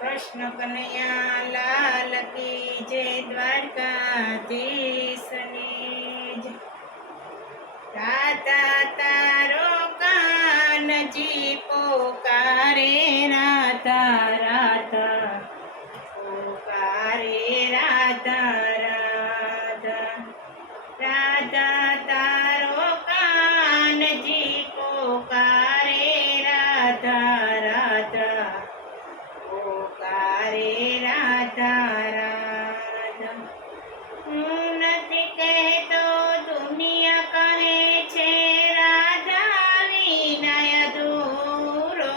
કૃષ્ણ કનૈયા લાલ કી જય, દ્વારકાધીશની જય. રાધા તારો કાનજી પોકારે, રાધા રાધા પોકારે, રાધા રાધા. રાધા તારો કાનજી પોકારે, રાધા રાધા પોકારે, રાધા રાધા. હું નથી કહેતો દુનિયા કહે છે રાધા વિના અધૂરો.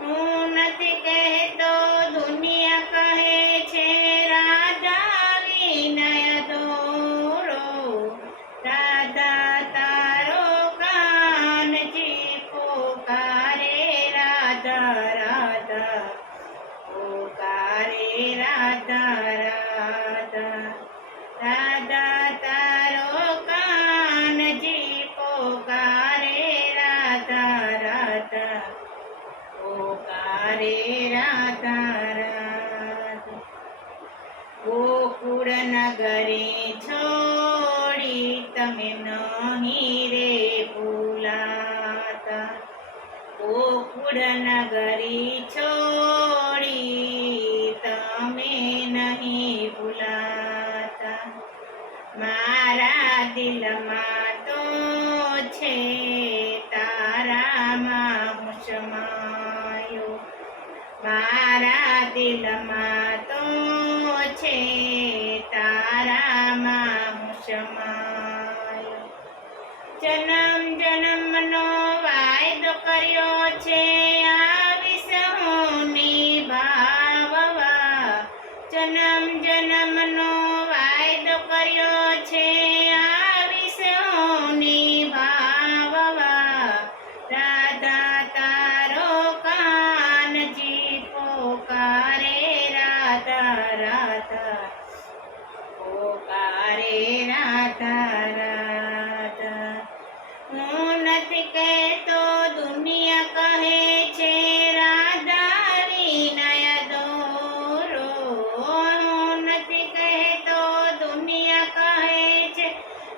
હું નથી કહેતો દુનિયા કહે છે રાધા વિના અધૂરો. રાધા તારો કાનજી પોકારે, રાધા રાધા પોકારે, રાધા રાધા. રાધા તારો કાનજી પોકારે, રાધા રાધા પોકારે, રાધા રાધા. ગોકુળ નગરી છોડી તમે નહીં રે ભૂલાતા. ગોકુળ નગરી છોડી તમે નહીં ભૂલાતા. મારા દિલમાં તો છે તારામાં હું સમાયો. મારા દિલમાં તો છે તારામાં હું સમાયો. જન્મ જન્મનો વાયદો કર્યો છે આવીશ હું નિભાવવા. જન્મ જન્મનો વાયદો કર્યો છે આવીશ હું નિભાવવા. રાધા તારો કાનજી પોકારે, રાધા રાધા પોકારે, રાધા રાધા. હું નથી કહેતો દુનિયા કહે છે રાધા વિના અધૂરો. હું નથી કહેતો દુનિયા કહે છે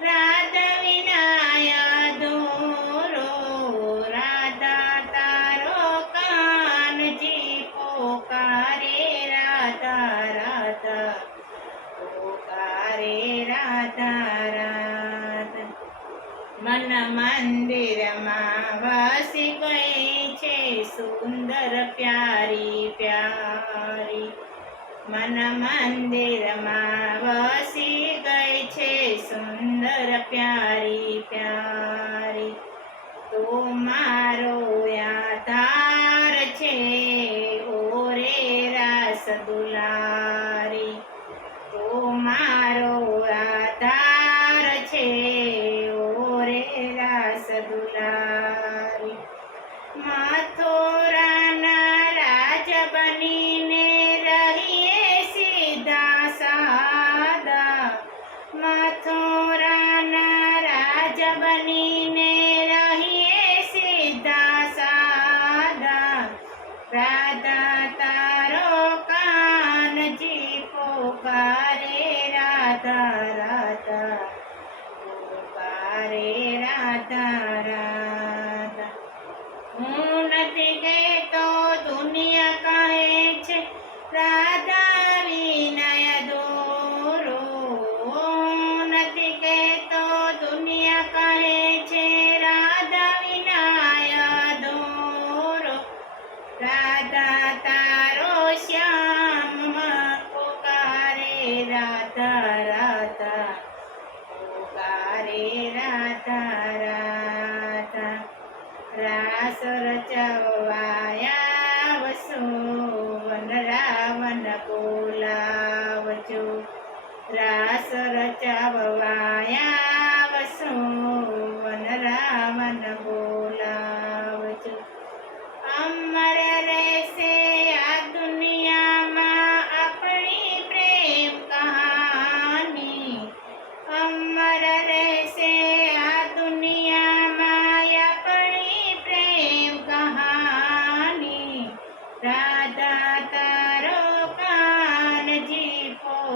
રાધા વિના અધૂરો. રાધા તારો કાનજી પોકારે, રાધા રાધા પોકારે, રાધા રાધા. મન મંદિરમાં વસી ગઈ છે સુંદર પ્યારી પ્યારી. મન મંદિરમાં વસી ગઈ છે સુંદર પ્યારી પ્યારી. તો મારો આધાર છે ઓરે રાસ દુલારી. તો મારો આધાર છે ઓરે રાસ દુલારી. મથુરાના રાજ બનીને રહીએ સીધા સાદા. મથુરાના રાજ બનીને રહીએ સીધા સાદા. રાધા તારો કાનજી પોકારે, રાધા રાધા પોકારે, રાધા રાધા. હું નથી કહેતો દુનિયા કહે છે રાધા વિના અધૂરો. હું નથી કહેતો દુનિયા કહે છે રાધા વિના અધૂરો. રાધા તારો શ્યામ પોકારે, રાધા રાધા પોકારે, રાધા રાધા. રાસ રચવાયા વસો વન રાવણ બોલાવજો. રાસ રચવાયા વસો વન રાવણ બોલાવજો. અમર રહેશે આ દુનિયામાં આપણી પ્રેમ કહાની. અમર રહેશે આ દુનિયામાં આપણી પ્રેમ કહાની. રાધા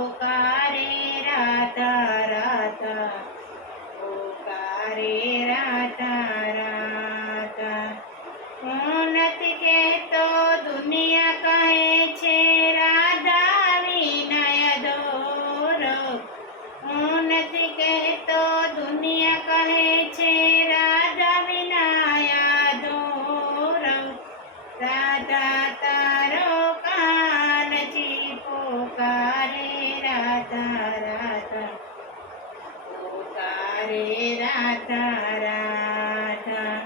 પોકારે રાધા રાધા પોકારે રાધા રાધા હું નથી કહેતો દુનિયા કહે છે રાધા વિનય દોરો હું નથી કહેતો દુનિયા કહે છે રાધા વિનાયા દોરો રાધા તારો કાનજી પોકારે રાધા રાધા પોકારે રાધા રાધા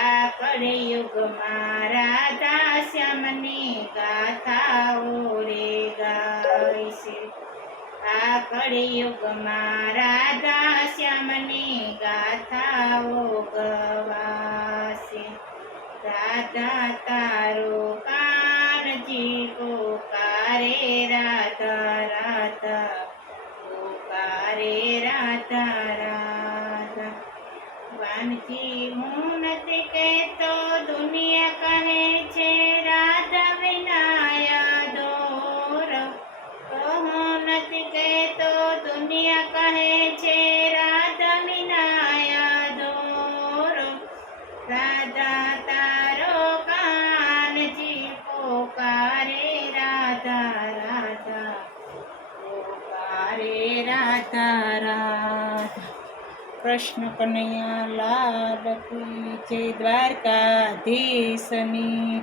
આ કળિયુગમાં રાધા શ્યામની ગાથાઓ રે ગાઈશે આ કળિયુગમાં રાધા શ્યામની ગાથાઓ ગવાશે રાધા તારો કાનજી પોકારે રાધા રાધા પોકારે રાધા રાધા વાનજી હું નથી કહેતો દુનિયા કહે છે રાધા વિનાયા દોરો હું નથી કહેતો દુનિયા કહે છે રાધા વિનાયા દોરો રાધા તારો કાનજી પોકારે રાધા રાધા પોકારે રાધા રાધા કૃષ્ણ કનૈયા લાલ કી જય દ્વારકાધીશની